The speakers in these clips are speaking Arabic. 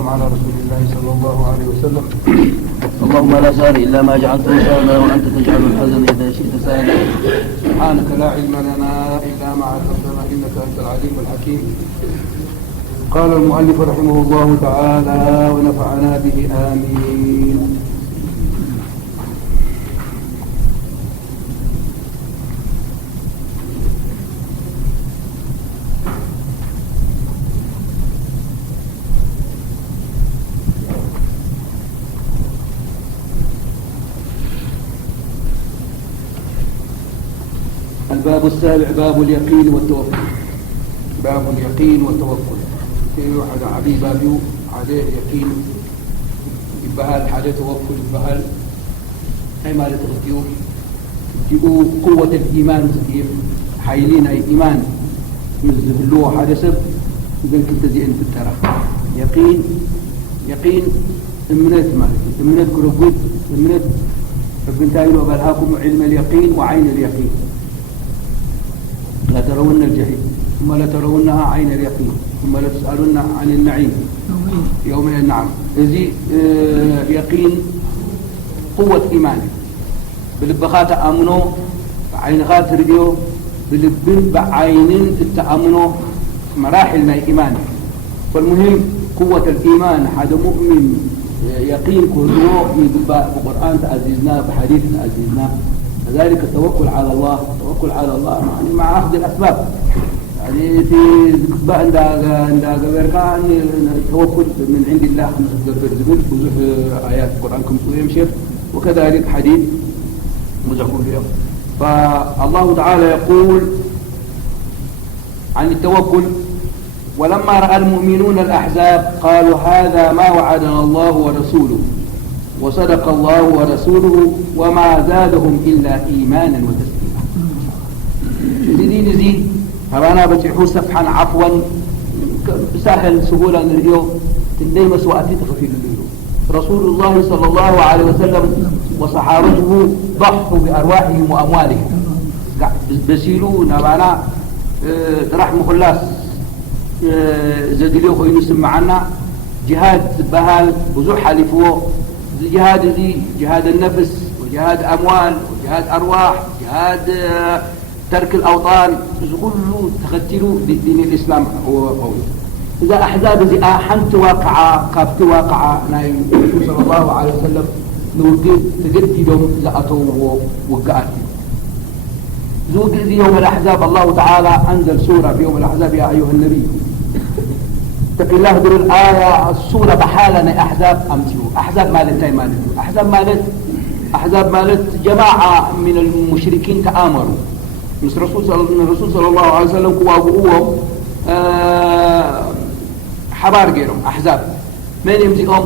والسلام على رسول الله صلى الله عليه وسلم. اللهم لا سهل إلا ما جعلته سهلا وأنت تجعل الحزن إذا شئت سهلا. سبحانك لا علم لنا إلا ما علمتنا إنك أنت العليم الحكيم. قال المؤلف رحمه الله تعالى ونفعنا به آمين. الباب السابع باب اليقين والتوكل. باب اليقين والتوكل في واحد عبي بابيو عليه يقين يبهال حاجة توكل يبهال أي ما لتغطيوه تجيبوا قوة الإيمان كيف حايلين أي إيمان يزبلوه حاجة سب إذن كنت زين في الترى يقين امنت مالك امنت كربوت امنت ربنا تعالى وبلهاكم علم اليقين وعين اليقين لا ترون الجحيم ثم لا ترونها عين اليقين ثم لا تسألون عن النعيم يوم النعم. إذي يقين قوة إيمان بالبخات أمنو عين خات رجيو بالبن بعين التأمنو مراحل من الإيمان. فالمهم قوة الإيمان هذا مؤمن يقين كله من القرآن تعزيزنا بحديث تعزيزنا. كذلك التوكل على الله يعني مع أخذ الأسباب يعني في عند بركان التوكل من عند الله بزح آيات القرآن كم يمشي وكذلك حديث مزعور اليوم. فالله تعالى يقول عن التوكل ولما رأى المؤمنون الأحزاب قالوا هذا ما وعدنا الله ورسوله وصدق الله ورسوله وما زادهم إلا إيمانا وتسليما. نزيد هرانا بتحو صفحا عفوا بسهل سهولة نريو تندي مسوأتي تخفي الليل. رسول الله صلى الله عليه وسلم وصحابته ضحوا بأرواحهم وأموالهم بسيلوا نبانا رحم خلاص زدليو خوينو سمعنا جهاد بهال بزوح حلفوه جهاد ذي جهاد النفس وجهاد أموال وجهاد أرواح جهاد ترك الأوطان كله تختلوا بدين الإسلام قوي. إذا أحزاب ذي أحنت واقعة كافت واقعة نايم صلى الله عليه وسلم نوجد تجددهم لأتوا وقعت زوج ذي يوم الأحزاب الله تعالى أنزل سورة في يوم الأحزاب يا أيها النبي اتق الله در الآية الصورة بحالنا أحزاب أمسيو. أحزاب مالت أحزاب مالت جماعة من المشركين تآمروا مس الرسول صلى الله عليه وسلم كواقعوهم حبار غيرهم أحزاب من يمزئهم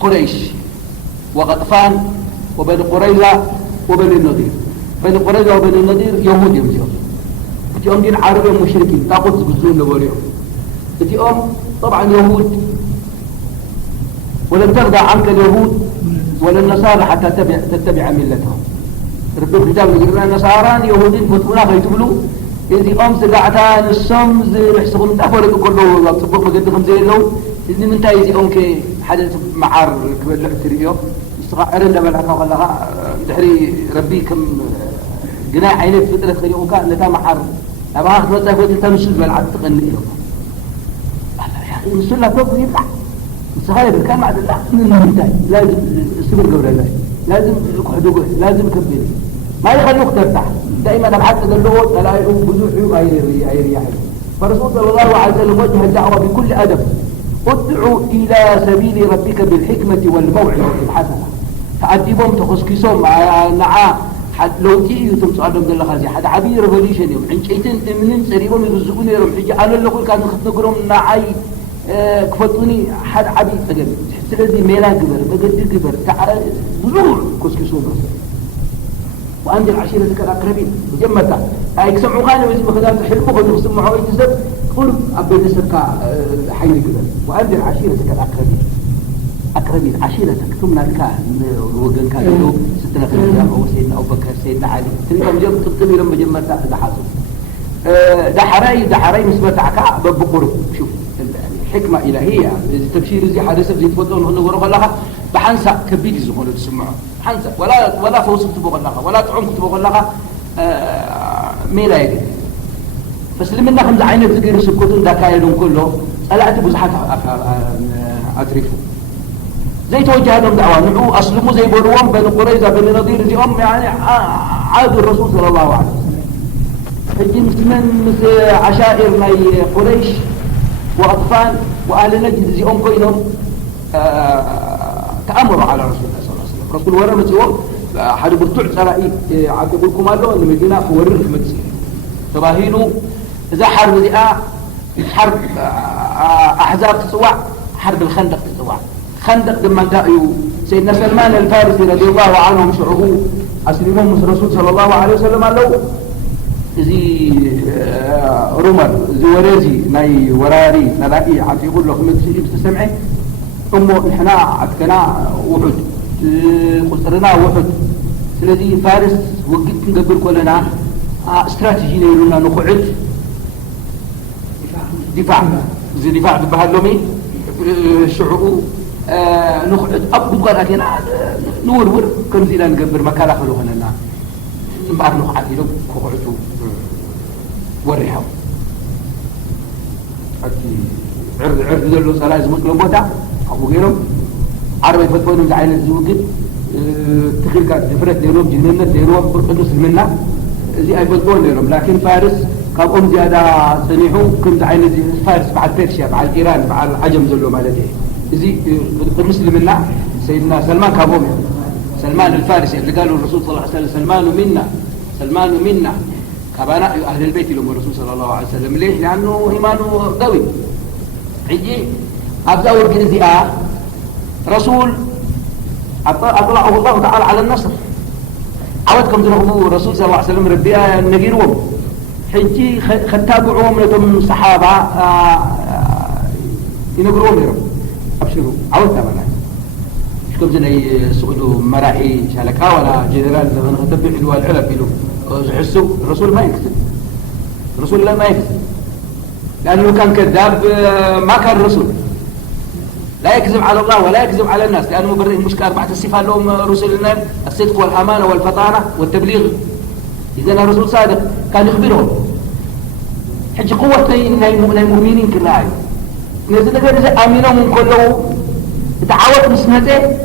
قريش وغطفان وبين قريظة وبين النضير. بين قريظة وبين النضير يهود يمزئهم دين عربي مشركين تاخذ بزون لوريهم اليوم طبعا يهود ولن ترضى عنك اليهود ولا النصارى حتى تتبع ملتهم. ربنا في كتابه يقول النصارى يهودين فتونا غيتبلوا إذا أمس قعتان الشمس يحسبون تفرق كله تصبح مقدمهم زي لو إذا من تايزي أمك حدث معار كبر تريو استغعرن لما لها والله دحري ربي كم جناح عينك فترة خليه وكان نتا معار أبغى أخذ تاخذ تمشي بالعد تغني السنة فوق يطلع الصغير كان مع الله لازم السبب قبل الله لازم يقعدوا لازم يكبر ما يخلوك ترتاح دائما الحق اللغة لا يقوم بزوح أي رياح. فرسول صلى الله عليه وسلم وجه الدعوة بكل أدب ادعوا إلى سبيل ربك بالحكمة والموعظة الحسنة تعذبهم تخسكسهم نعا حد لو تيجي تمسألهم دل خازي حد عبير ريفوليوشن يوم عن شيء من سريبهم يرزقون يوم حجة على اللغة كانوا خطنقرهم نعاي كفتوني حد عبي تجد سلذي ميلا كبر بجد كبر تعال بزور كسكسون وأنزل عشيرتك الأقربين وجمتا هاي سمعوا خانة ويسمى خدام تحلموا خذوا سمعوا يتزب قرب أبدا سبك حي كبر وأنزل عشيرتك الأقربين عشيرتك ثم الكاهن وقال كان له 6 رجال أو سيدنا أبو بكر سيدنا علي تريكم جم تبتمي لما جمتا ده حاصل ده حراي نسبة عكا بقرب شوف حكمة إلهية تبشير زي حادثة زي تفضل إنه ورق الله بحنسى كبيد الزهور تسمعه حنسى ولا فوز تبغى الله ولا تعم تبغى الله ميلا يدي فسلمنا خمسة عينة تقير سكوتون دكايدون كله ألا أتبو زحات أتريفه زي توجه لهم دعوة نعو أسلموا زي بروهم بين قريظة بين نظير زي يعني عادوا الرسول صلى الله عليه وسلم حجي مسلمين مثل عشائر ماي قريش وأطفال وأهل نجد زي كوينهم تأمروا على رسول الله صلى الله عليه وسلم رسول ورا مسيوم حد برتوع سرائي عبد يقولكم قالوا إن مدينة ورر مدسي تباهينوا إذا حرب ذي حرب أحزاب تسوع حرب الخندق تسوع خندق لما جاءوا سيدنا سلمان الفارسي رضي الله عنه مشعوه أسلمهم الرسول صلى الله عليه وسلم قالوا زي رومر زوريزي ناي وراري نلاقي عاد يقول لكم تسمعي أمه إحنا عدكنا وحد قصرنا وحد الذي فارس وقت نقبل كلنا استراتيجي لنا نقعد دفاع زي دفاع بهاللومي شعوب نقعد أبو قال نور كم زي لا نقبل مكان خلوه لنا بعد نقعد لهم قعدوا وريحوا عرض ذلوا صلاة زمك لموتا أبو غيرهم عربي فتوانهم دعين الزوجد تخيل كانت دفرت ديروم جنينة ديروم برقدس منا زي أي فتوان ديروم لكن فارس كابهم زيادة صنيحوا كم دعين فارس بعد بيرشيا بعد إيران بعد عجم ذلوا مالتي زي المسلم منا سيدنا سلمان كابهم سلمان الفارسي اللي قالوا الرسول صلى الله عليه وسلم سلمان منا كبناء أهل البيت لهم الرسول صلى الله عليه وسلم ليه؟ لأنه إيمانه قوي عجي أبدأ ورقنزئة رسول أطلعه الله تعالى على النصر عودكم تنقبوا الرسول صلى الله عليه وسلم ربيا نقيرهم حجي ختابعهم لهم صحابة ينقرون لهم أبشروا عودنا منها شكم زي سعودوا مراحي شالكا ولا جنرال زمان ختبع حلوة العلب يلو حسوا الرسول ما يكذب الرسول لا ما يكذب لأنه كان كذاب ما كان رسول لا يكذب على الله ولا يكذب على الناس لأنه مبرئ مشكلة 4 صفات لهم رسلنا الصدق والأمانة والفطانة والتبليغ إذا رسول صادق كان يخبرهم حج قوة المؤمنين كلها نزل لك آمنوا من كله تعاوت مسمته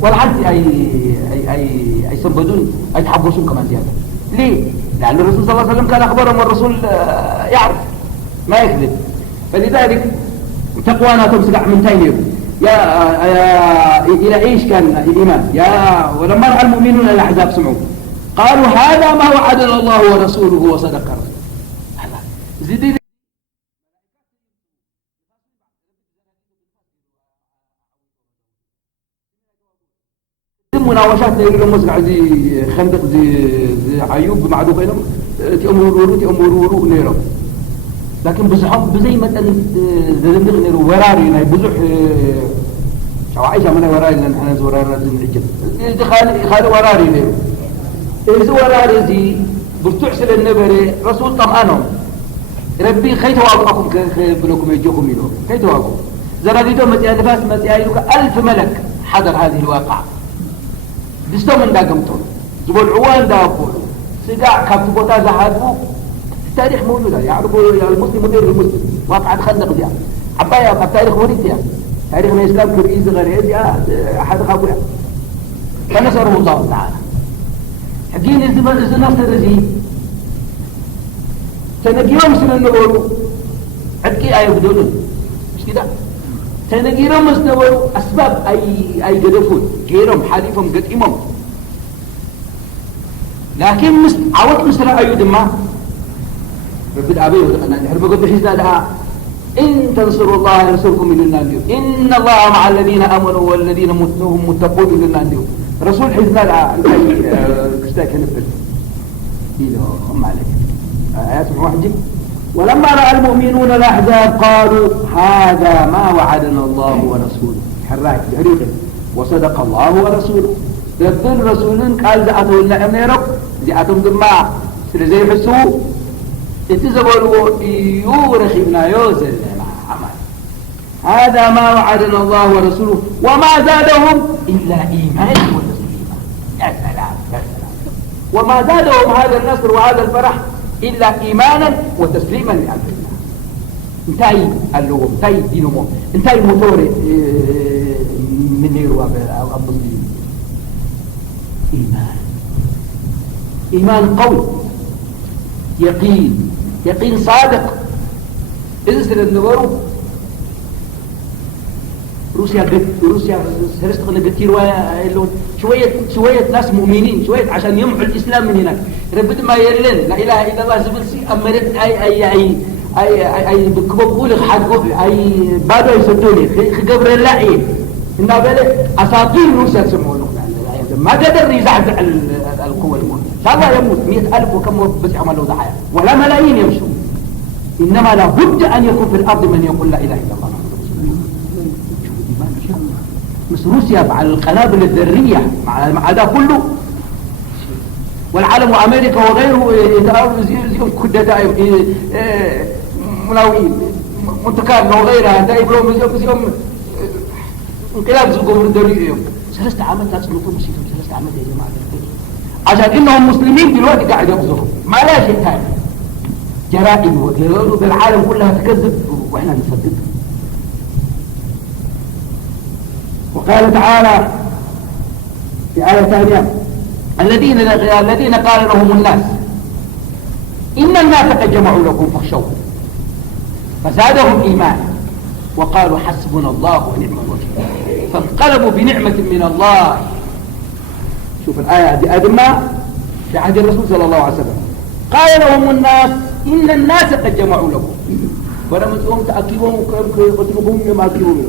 والعد أي سنبدون أي تحبسون كمان زيادة ليه؟ لأن الرسول صلى الله عليه وسلم كان أخبرهم والرسول يعرف ما يكذب فلذلك تقوانا تمسك من تاير يا إلى إيش كان الإيمان يا ولما رأى المؤمنون الأحزاب سمعوا قالوا هذا ما وعدنا الله ورسوله وصدق رسوله زيدين مناوشات نيرو مسك زي خندق زي عيوب معدو بينهم تأمروا نيرو لكن بزحف بزي مثلا زلمدغ نيرو وراري ناي بزح شواعيشة من وراري لأن احنا زوراري لازم نعجب إذا خالي وراري نيرو إذا وراري زي برتعسل النبري رسول طمأنهم ربي خيت واقعكم بلوكم يجوكم يلوم خيت واقعكم زراديتهم متى نفاس متى 1000 ملك حضر هذه الواقعة دستهم من داقمتون زبون عوان داقول سيقاع كابت بوتا زهادو التاريخ موجودة يعرفوا المسلم مدير المسلم واقعة خندق ديها عبايا التاريخ وليد ديها تاريخ من الإسلام كرئيس غريب ديها أحد خابوها فنصره الله تعالى حقين الزناصر رزي تنقيهم سنة النقول عدكي آية بدونون مش كده تنقيرهم مستوى أسباب أي قدفون غيرهم حليفهم قدئمهم لكن عوض مسترى أيود ما ربنا أبيه ودقنا نحن بقول بحيثنا لها إن تنصروا الله ينصركم من النانديو إن الله مع الذين آمنوا والذين هم متقون من النانديو رسول حيثنا لها كستاك هنفل إذا هم عليك آيات واحدة ولما رأى المؤمنون الأحزاب قالوا هذا ما وعدنا الله ورسوله حراك بحريقه وصدق الله ورسوله ربنا رسولين قال زعتوا لنا أميرك زعتهم دماء زي حسوا اتزبلوا يورخبنا يوزل عمل. هذا ما وعدنا الله ورسوله وما زادهم إلا إيمانا وتسليما. يا سلام يا سلام. وما زادهم هذا النصر وهذا الفرح إلا إيمانا وتسليما لأمر الله. انتهي اللغم انتهي دينهم انتهي موتور من نيروا المسلمين. إيمان قوي، يقين صادق. إذا سننبروا روسيا سرستقنا كثير شوية ناس مؤمنين شوية عشان يمحوا الإسلام من هناك. ربط ما يرلن لا إله إلا الله زبلسي أمرت أي بكبقول حقوق أي بادو يسدوني خقبر الله إنه بالي أساطير روسيا تسمونه ما قدر يزعزع القوة المؤمنة. إن شاء الله يموت 100,000 وكم بس يعملوا ضحايا ولا ملايين يمشوا. إنما لابد أن يكون في الأرض من يقول لا إله إلا الله. مش روسيا مع القنابل الذرية مع ده كله والعالم وأمريكا وغيره يتعاونوا زيهم كده دائم مناوئين منتكارنا وغيرها دائم لهم زيهم انقلاب زيهم الذرية. 3 عامات لا تسلطوا مسيطهم 3 عامات يا جماعة عشان إنهم مسلمين دلوقتي قاعد يقصروا ما لا شيء ثاني. جرائم بالعالم كلها تكذب وإحنا نصدق. وقال تعالى في آية ثانية الذين قال لهم الناس إن الناس قد جمعوا لكم فاخشوهم فزادهم إيمانا وقالوا حسبنا الله ونعم الوكيل فانقلبوا بنعمة من الله. شوف الآية دي أدمى في عهد الرسول صلى الله عليه وسلم. قال لهم الناس إن الناس قد جمعوا لكم ولم تقوم تأكيبهم وتقوم ما أكيبهم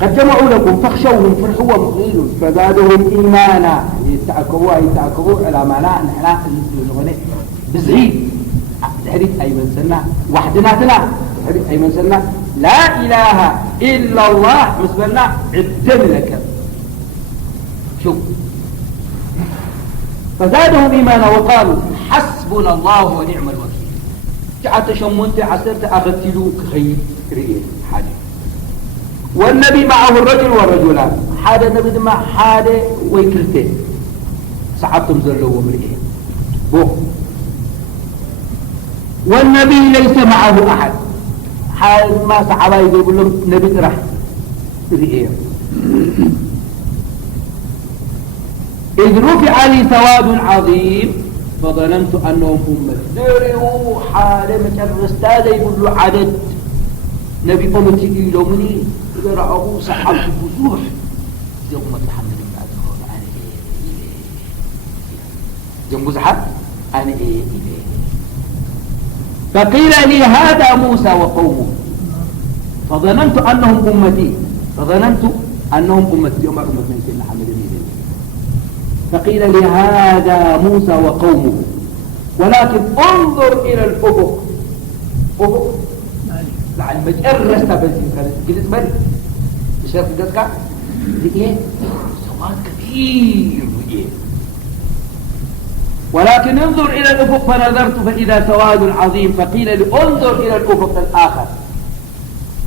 قد جمعوا لكم فاخشوهم فرحوا ومغيلوا فزادهم إيمانا يتعكوا على معنى نحن بزعيد تحريك أي من سنة وحدناتنا تحريك أي من سنة لا إله إلا الله مسبرنا عدم لك. شوف فزادهم إيمانا وقالوا حسبنا الله ونعم الوكيل. جعلت شمونت عسرت أغتلوك خير رئيس حاجة. والنبي معه الرجل والرجلان حاد النبي مع حاد ويكرتين صعبتم زلوا ومرئين بوه. والنبي ليس معه أحد حال ما صعبا يقول لهم نبي رح رئيين. إذ رفع لي سواد عظيم فظننت أنهم أمة دروا حال مكان استاذ يقول له عدد نبي أمتي إلى مني إذا رأوه صحاب الفسوح زي أمة محمد بن عبد الله أنا إيه جنب زحف أنا إيه فقيل لي هذا موسى وقومه فظننت أنهم أمتي يوم أمة من سيدنا محمد بن فقيل لي هذا موسى وقومه ولكن انظر إلى الأفق أفق لعن مجرس تبزين قلت مري بشرف قدك لإيه سواد كثير ولكن انظر إلى الأفق فنظرت فإذا سواد عظيم فقيل لي انظر إلى الأفق الآخر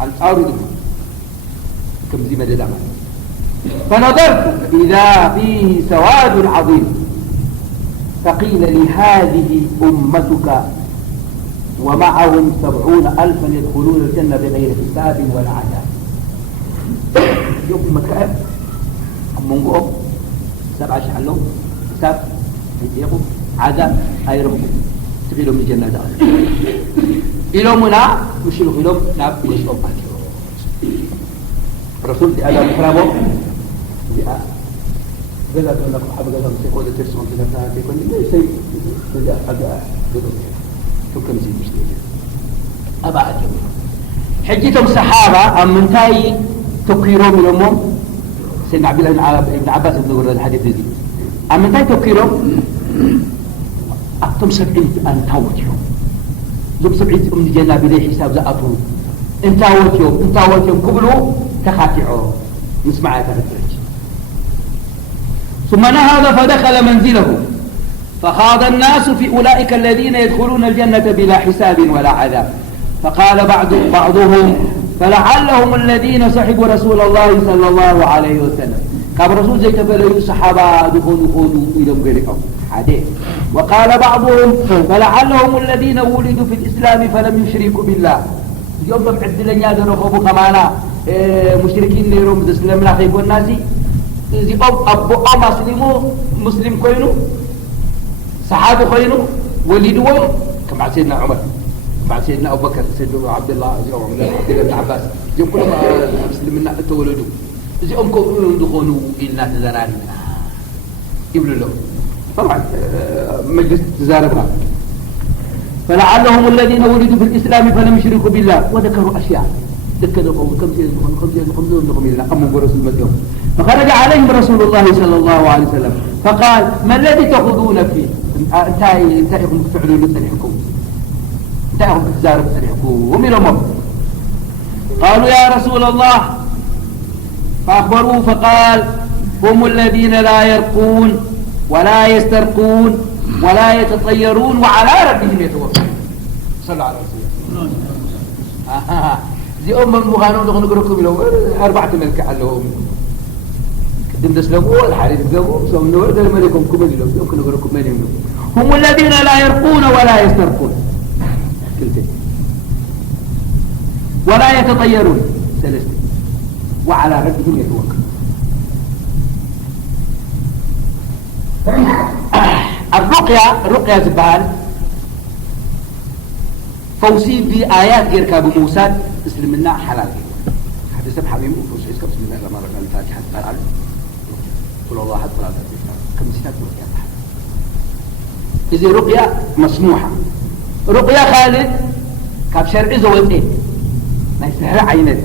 الأرض كم زي ما دلما فنظرت إذا فيه سواد عظيم فقيل لي هذه أمتك ومعهم 70,000 يدخلون الجنة بغير حساب ولا عذاب. يوم مكان منقوم 7 شعلهم حساب يقوم عذاب أيرهم تقيلهم من الجنة داخل إلهم منا وشيلوا إلهم ناب ويشرب الرسول دي أدام كلامه قال لك حبا قال لك سيكون ترسون في نفسها تكون ليس بدأ أبقى شكرا زي مشتري أبا أجمع حجتهم صحابة أم منتهي تكيرهم من أمهم سيدنا عبد الله بن عباس بن قرر الحديث ذي أم منتهي تكيرهم أكتم 70 أن تاوتهم ذب 70 أم جنة بلي حساب زأطهم إن تاوتهم قبلوا تخاتعوا نسمع تغفرج ثم نهض فدخل منزله فخاض الناس في أولئك الذين يدخلون الجنة بلا حساب ولا عذاب. فقال بعضهم فلعلهم الذين صحبوا رسول الله صلى الله عليه وسلم كاب رسول زي تفلوا صحابة دخلوا إلى مقرئهم حديث. وقال بعضهم فلعلهم الذين ولدوا في الإسلام فلم يشركوا بالله يوم بعد لنا درخوا كمانا مشركين نيرهم الإسلام لا خيبوا الناس زي أبو مسلم كوينو صحابه كوينو ولدوهم كما سيدنا عمر بعد سيدنا أبو بكر سيدنا عبد الله زي عبد الله بن عباس زي كلهم مسلمين تولدوا زي أمكم دخلوا إلنا تزاران يبلوا له طبعا مجلس تزاربها. فلعلهم الذين ولدوا في الإسلام فلم يشركوا بالله وذكروا أشياء ذكروا كم سيدنا إلا أمم برسول المدينة. فخرج عليهم رسول الله صلى الله عليه وسلم فقال ما الذي تأخذون فيه انتهيكم تفعلوا لسنحكم انتهيكم تزارب سنحكم ومن أمم قالوا يا رسول الله فأخبروه فقال هم الذين لا يرقون ولا يسترقون ولا يتطيرون وعلى ربهم يتوكلون. صلى على رسول الله. زي مغانون نقولكم لهم 4 ملك علىهم قدم دسلقوا الحارث دسلقوا سوم نور ده ملكهم كم لهم يمكن نقولكم مالهم هم الذين لا يرقون ولا يسترقون كلتين ولا يتطيرون ثلاثة وعلى ربهم يتوكلون. الرقية زبال فوسي بآيات غير كابو موسى اسلمنا حلال حدث بحميم وفوسي بسم الله الرحمن الرحيم الفاتحة قال عليه قل الله أحد فلا تدرك كم سنة رقية إذا رقية مسموحة رقية خالد كاب شرعي زوجين ما يسهل عينات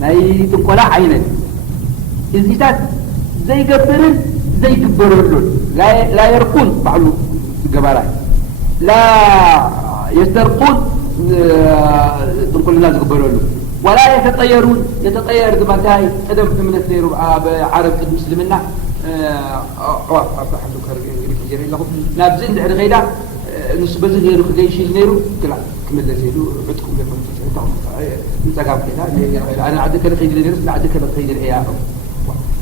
ما يتنقل عينات إذا زي قبرن زي قبرن لا يرقون بعض الجبارات لا يسترقون تنقل الناس قبرن ولا يتطيرون يتطير زمان تاي قدم من الثير عرب المسلمين حدو كرجري لهم نابزين ده غيدا نسبة غير خدي شيء نيرو كلا كمل زيدو عدكم لكم نتقابل كذا أنا عدك الخير اللي نرسل عدك الخير الإياه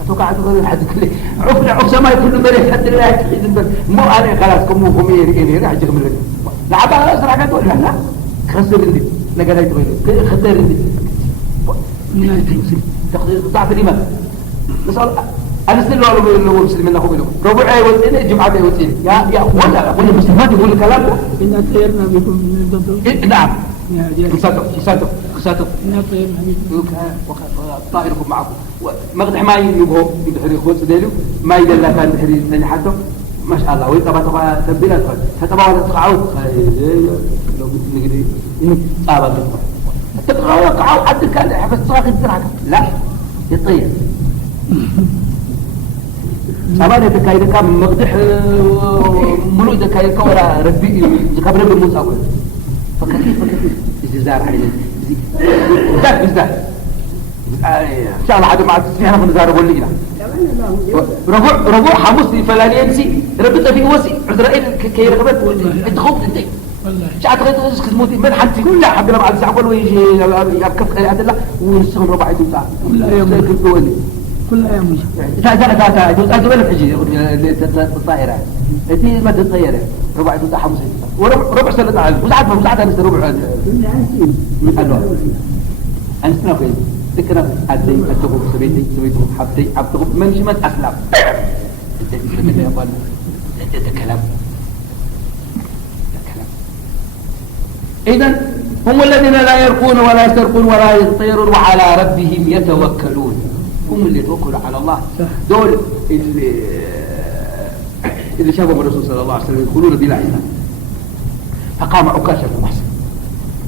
أتوقع عدك عدك اللي عف سماي كل مرة حتى لا يحد مو أنا خلاص كم مو خمير إني راح أجيك من الرد لعبها أسرع كده ولا لا خسر عندي نقدر يتغير خسر عندي تقدير ضعف الإيمان نسأل أنا سنلوا على المسلمين أخو منهم ربع وزين الجمعة وزين يا ولا المسلمات يقول الكلام ده إن أطيرنا بكم من الضبط نعم خساتوا إن أطيرنا بكم طائركم معكم مقدح ما يبغوا بحري خوص ديلو ما يدل كان بحري ثاني حتى ما شاء الله ويطبع تبيلات تتبع وتقعوا لو نقدر إنه صعب تقعوا قعوا حد كان حفظ صاغ الدرعة لا يطير سبحانه تكايد كم مقدح ملوك تكايد كورا ربي كبر ربي موسى أقول فكيف إزدار عليه إزدار إن شاء الله عاد مع تسميحنا في نزار أقول لنا ربوع حمصي فلانينسي ربطة في وسي عزرائيل كي رغبت انت خبت انت شعت غير تسكت موتي من حنتي كلها حبنا بعد ساعة أقول ويجي يبكف خير عبد الله ونسهم ربع عيدو ساعة كل أيام مش تا جزء أجمل الحجي الطائرة تي ما تطيره ربع عيدو ساعة حمصي وربع سنة عالم وزعتها مثل ربع أنا سنقول ذكرنا أدي أتوقف سبيتي حبتي أبتوقف من شمت أسلام كلام إذن هم الذين لا يرقون ولا يسترقون ولا يطيرون وعلى ربهم يتوكلون هم اللي يتوكلوا على الله دول اللي شافوا الرسول صلى الله عليه وسلم يقولون بلا إله. فقام عكاشة بن محسن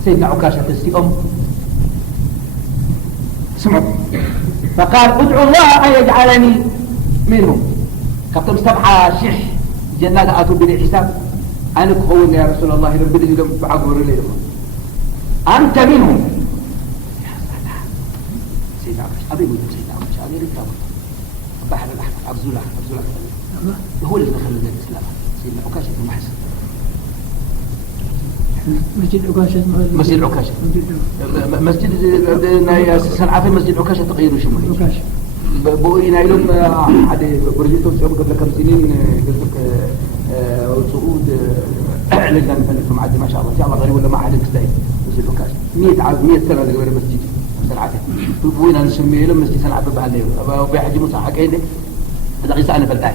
سيدنا عكاشة تستيقظ سمعوا فقال ادعو الله أن يجعلني منهم كفتم 7 شح جنات آتوا بلا حساب أنا كهون يا رسول الله ربي لي لم بعبر لي أنت منهم سيدنا أبي سيدنا أبي ركاب البحر الأحمر أبزوله هو اللي دخل الإسلام سيدنا عكاشة بن محصن. مسجد عكاشة مسجد عكاشة مسجد صنعاء في مسجد عكاشة تغيير شمولي عكاشة بقولنا لهم حد برجيتهم قبل كم سنين قلت لك صعود لجنة فنكم عدي ما شاء الله إن شاء الله غريب ولا ما حد يستاهل مسجد عكاشة 100 سنة غير مسجد صنعاء وين نسميه لهم مسجد صنعاء ببعليه وبيحجي مصحة كينه هذا قصة أنا فلتاهي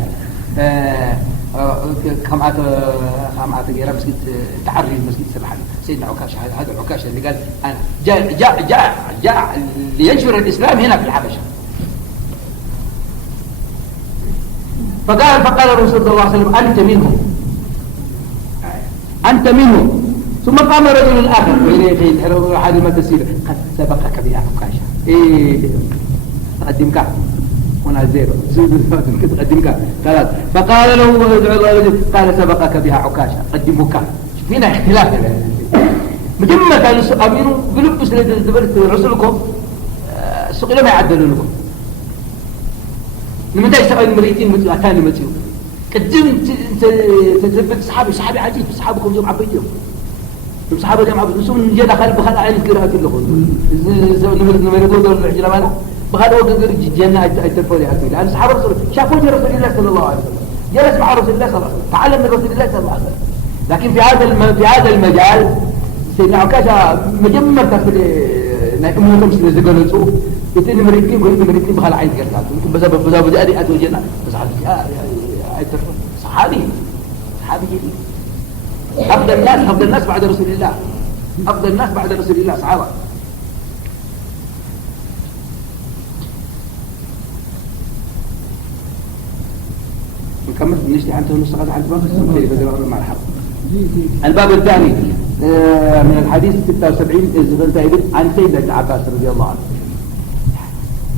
خمعات غيره مسجد تعري مسجد سبحان سيدنا عكاشة هذا العكاشة اللي قال أنا جاء لينشر الإسلام هنا في الحبشة. فقال الرسول صلى الله عليه وسلم أنت منهم. ثم قام رجل آخر وإليه هذه ما تسير قد سبقك بها عكاشة تقدمك هنا زيرو تقدمك خلاص. فقال له قال سبقك بها عكاشة قدمك. فينا اختلاف مجمع كان أمينه بلبس لدبرت رسولكم السوق لما يعدلوا لكم لما دا يسأل المريتين مثل متيو قدم تثبت صحابي عجيب صحابكم جمع بيهم صحابة جمع بيهم سون جدا خالد بخال عين الكراهة كلهم نمرضوا دول العجلة مالا بخال وقدر جينا التلفوني حكي لأن صحابة رسول شافوا رسول الله صلى الله عليه وسلم جلس مع رسول الله صلى الله عليه وسلم تعلم من رسول الله صلى الله عليه وسلم. لكن في هذا المجال سيدنا عكاشة مجمع تفل نايمون تمشي نزقون نسوق يتني مريتين بخال عين كرتات يمكن بس بدي أدي أتوجنا بس عاد صحابي جديد أفضل الناس بعد رسول الله أفضل الناس بعد رسول الله صحابة. نكمل نشتي حتى نص هذا عند باب مع الحرب. الباب الثاني من الحديث 76 عن سيدنا عباس رضي الله عنه.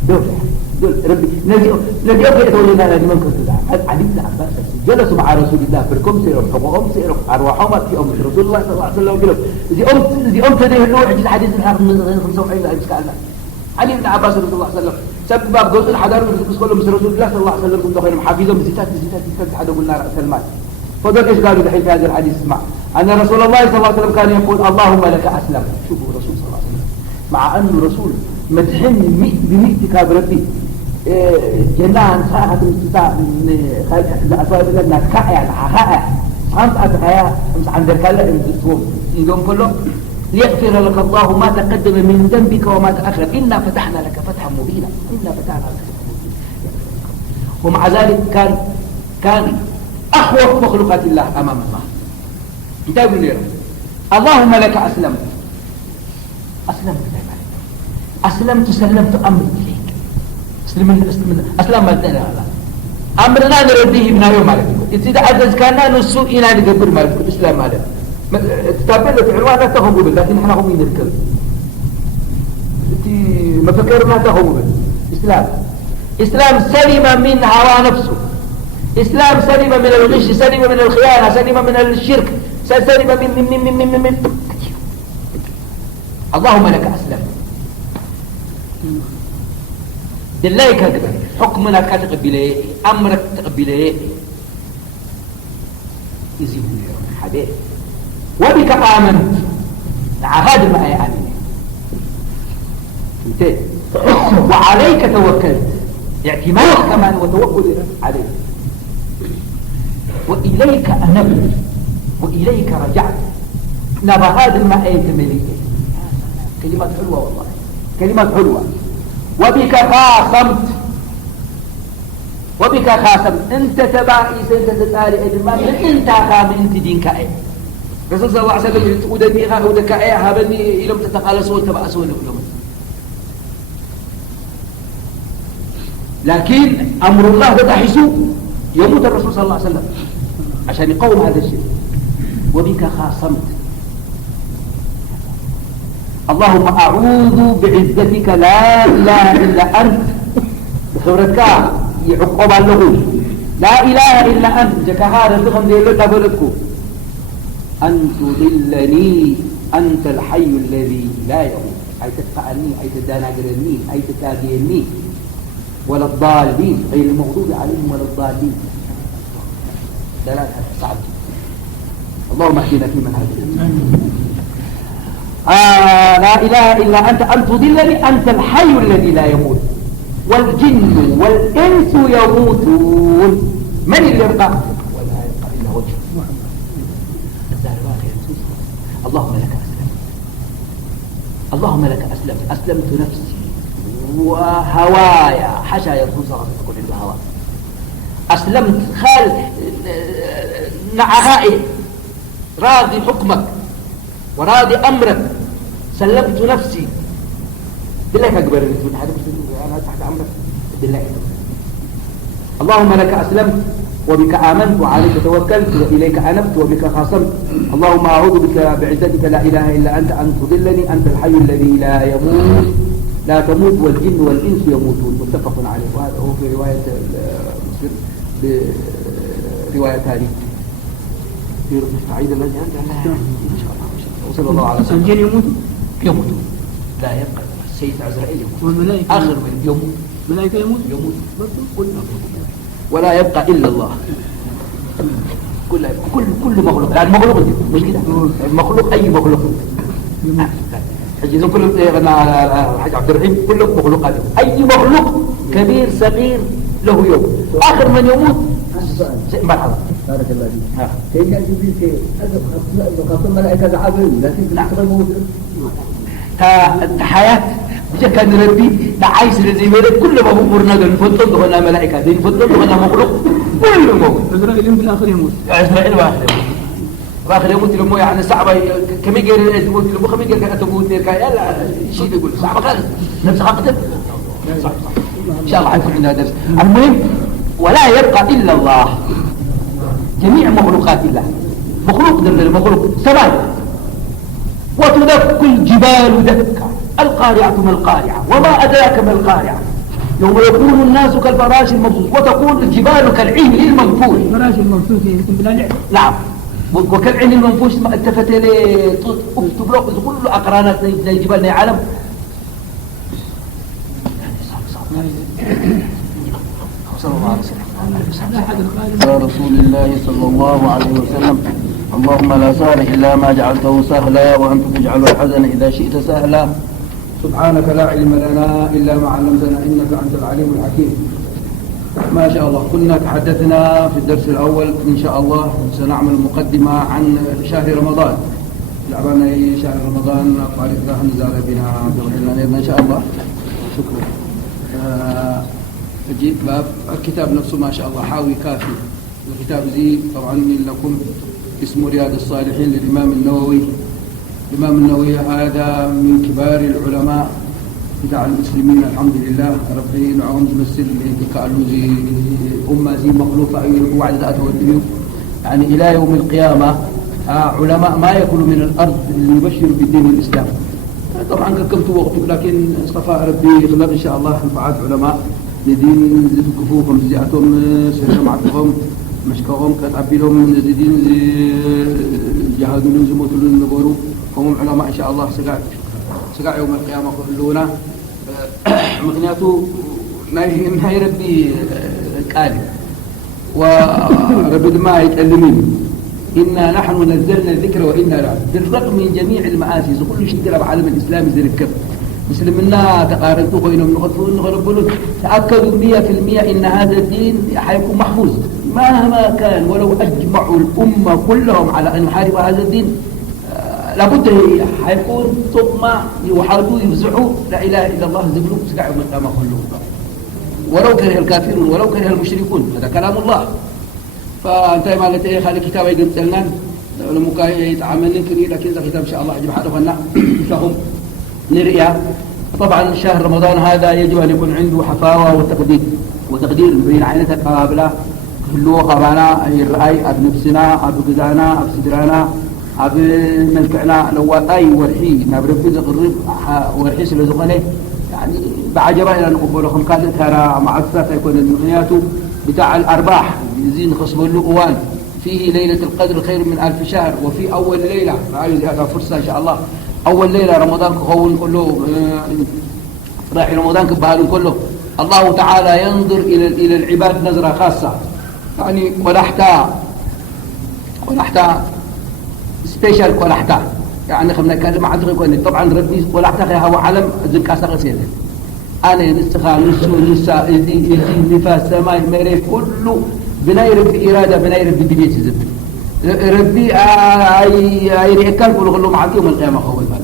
دول ربي نبي يقول لنا لازم نكون كذا. علي بن عباس جلسوا مع رسول الله فركم سيروا أرواحهم في أم رسول الله صلى الله عليه وسلم قالوا زي أم تديه اللوح جد حديث الحرب من 75 لا يسكالنا. علي بن عباس رضي الله عليه وسلم سبب باب جزء الحضار بس كلهم رسول الله صلى الله عليه وسلم كنت خير محافظهم زيتات حدا قلنا رأس المال. فذلك إيش قالوا دحين في هذا الحديث اسمع أن رسول الله صلى الله عليه وسلم كان يقول اللهم لك أسلم. شوفوا رسول صلى الله عليه وسلم مع أنه رسول مدحن بمئة كتاب ربي جنان ساعة مستطاع لأسواب لنا كائع خائع خمس أتخيا مش عند الكلام المسلم يقوم كله ليغفر لك الله ما تقدم من ذنبك وما تأخر إنا فتحنا لك فتحا مبينا ومع ذلك كان أخوف مخلوقات الله أمام الله. كتاب ليه اللهم لك أسلمت سلمت أمري إليك أسلم مدنا أمرنا نرديه من يوم عليك إذا أدز كان نسوء إنا نقبر مالك الإسلام هذا تتابع في عنوان لا تهموا به لكن احنا هم نركب ما فكرنا تهموا به إسلام سلم من هوى نفسه إسلام سلم من الغش سلم من الخيانة سلم من الشرك سلم من اللهم لك أسلم دلائك هكذا حكمنا كتقبله أمرك تقبله يزيبون حبيب وبك آمنت هذا ما يعني انتهى وعليك توكلت اعتماد كمان وتوكل عليك وإليك أنبت وإليك رجعت نبى هذا ما يتمليه كلمات حلوة والله كلمات حلوة. وبك خاصمت انت تبعيس انت تتالي ادمان انت خام انت دينك ايه رسول صلى الله عليه وسلم ودني خا ودك ايه هبني لم تتقالسوا تبعسوا لهم. لكن امر الله بتحسوا يموت الرسول صلى الله عليه وسلم عشان يقوم هذا الشيء. وبك خاصمت اللهم أعوذ بعزتك لا إله إلا أنت بخبرتك يعقب اللغوش لا إله إلا أنت جكهار الدخم دي اللي تقولتكو أن تضلني أنت الحي الذي لا يموت أي تدفعني أي تداناجرني أي تتاقيني ولا الضالين أي المغضوب عليهم ولا الضالين لا صعب. اللهم اهدنا فيمن هديت. لا إله إلا أنت أن تضلني أنت الحي الذي لا يموت والجن والإنس يموتون من اللي يبقى؟ ولا يبقى إلا وجهه. الزهرات ينسوس. اللهم لك أسلمت، اللهم لك أسلمت، أسلمت نفسي وهوايا حاشا يرفض تقول الهوى، أسلمت خال نعهائي، راضي حكمك وراضي أمرك، سلمت نفسي. بالله أكبر من هذا أنا تحت أمرك بالله. اللهم لك أسلمت وبك آمنت وعليك توكلت وإليك أنبت وبك خاصمت. اللهم أعوذ بك بعزتك لا إله إلا أنت أن تضلني أنت الحي الذي لا يموت لا تموت والجن والإنس يموتون. متفق عليه. وهذا هو في رواية مسلم برواية ثانية في مستعيد الذي أنت إن شاء الله. وصلى الله على سيدنا. الجن يموت لا يبقى. السيد عزرائيل يموت والملائكة آخر من يموت. الملائكة يموت ولا يبقى إلا الله. كل مخلوق يعني مخلوق مش كده مخلوق أي مخلوق حجزوا كلهم حاج عبد الرحيم كلهم مخلوقات. أي مخلوق كبير صغير له يوم. آخر من يموت مرحبا. بارك الله فيك. سيدنا جبريل كيف خاصة الملائكة عابرين لكن بالنسبة للموت كحياة كان ربي عايز زي ما كل ما بمرنا نفضل هنا ملائكة نفضل هنا مخلوق كل موت. إسرائيل في الآخر يموت. إسرائيل واخر يموت لمو يعني صعبة كم يجي يموت لمو خم يجي كأنه تموت نركا يلا شيء يقول صعبة خالص نفس حقته. إن شاء الله حيكون عندنا درس. المهم ولا يبقى إلا الله. جميع مخلوقات الله مخلوق ضمن المخلوق سماء وتدك الجبال دكا. القارعة ما القارعة وما أدراك ما القارعة يوم يكون الناس كالفراش المبثوث وتكون الجبال كالعين المنفوش. الفراش المبثوث بلا لعب. نعم وكالعين المنفوش ما التفت لي تبلغ كل أقرانات زي جبال عالم. صلى الله عليه وسلم يا رسول الله صلى الله عليه وسلم اللهم لا سهل إلا ما جعلته سهلا وأنت تجعل الحزن إذا شئت سهلا. سبحانك لا علم لنا إلا ما علمتنا إنك أنت العليم الحكيم. ما شاء الله كنا تحدثنا في الدرس الأول إن شاء الله سنعمل مقدمة عن شهر رمضان. لعبنا شهر رمضان قارئ ذا نزال بنا إن شاء الله. شكرا. أجيب باب الكتاب نفسه ما شاء الله حاوي كافي. الكتاب زي طبعا لكم اسمه رياض الصالحين للإمام النووي. الإمام النووي هذا من كبار العلماء بتاع المسلمين الحمد لله. ربي نعوم تمثل كأنه زي أمة زي مخلوقة وعد ذاته والدنيا يعني إلى يوم القيامة. علماء ما يكونوا من الأرض اللي يبشروا بالدين والإسلام. طبعا كمت وقتك لكن اصطفى ربي يغلب إن شاء الله بعد علماء لدين زي كفوفهم زياتهم سرمعتهم مشكهم كتعبي لهم زيدين جهادوا لهم زموتوا لهم نبوروا هم علماء إن شاء الله سقع يوم القيامة كلنا مغنياته نهي ربي الكالي وربي ما يتألمين إنا نحن نزلنا الذكر وإنا لا بالرغم من جميع المآسي كل شيء ترى بعالم الإسلام زي الكب مسلمنا تقارنتوا بينهم نغربون تأكدوا 100% إن هذا الدين حيكون محفوظ مهما كان ولو أجمعوا الأمة كلهم على أن يحاربوا هذا الدين لابد حيكون ثم يحاربوا يفزعوا لا إله إلا الله زبلوا سقعوا من قامة كلهم ولو كره الكافرون ولو كره المشركون هذا كلام الله. فأنت ما لتأي خالي كتابة يقول لنا لما يتعاملن كني لكن إذا كتاب إن شاء الله عجب حدثنا فهم نرئة. طبعا شهر رمضان هذا يجب أن يكون عنده حفاوة وتقدير بين عينتك قابلة كله قبانا الرأي أب نفسنا أب قدانا أب سدرانا أب ملكعنا لو أي ورحي ما برفض الرب ورحي سلزقني يعني بعجبة إلى نقبلهم كان ترى مع الثلاثة يكون المغنيات بتاع الأرباح يزين خصم اللقوان فيه ليلة القدر خير من 1000 شهر. وفي أول ليلة عايز هذا فرصة إن شاء الله أول ليلة رمضان كخون كله راح رمضان كبهالون كله الله تعالى ينظر إلى العباد نظرة خاصة يعني ولحتى قلحتا سبيشال قلحتا يعني خمنا كلمة عندك يكون طبعا ربي قلحتا هو علم ذكاء سقسيته أنا نستخال نساء إذي نفاس سماء مريف كله بناي ربي إرادة بناي ربي دبيت زب ربي أي ريكال بلغ له معك يوم القيامة هو المال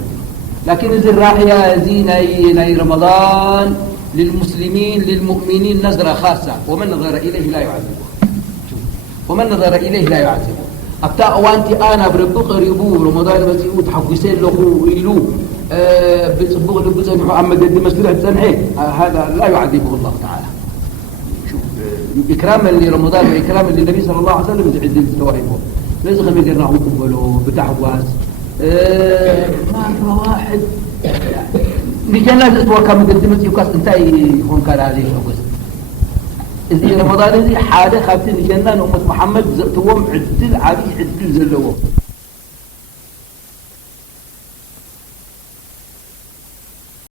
لكن إذا الراحية زيني رمضان للمسلمين للمؤمنين نظرة خاصة ومن نظر إليه لا يعذبه ومن نظر إليه لا يعذبه أبتاء وانت أنا بربق قريبو رمضان مسيئو تحفزين له إلو بصبغ لبزن محمد قد مسلوع بسنحين هذا لا يعذبه الله تعالى شوف إكراما لرمضان وإكراما للنبي صلى الله عليه وسلم يعد الثوائبه ليس خمي قرناه قبله بتحواز مرة واحد لجنة أتوقع مقدمة يقاس انتهي هون كان هذه الشغل إذا رمضان هذه حادة خابتين لجنة أمة محمد زقتهم عدل علي عدل زلوه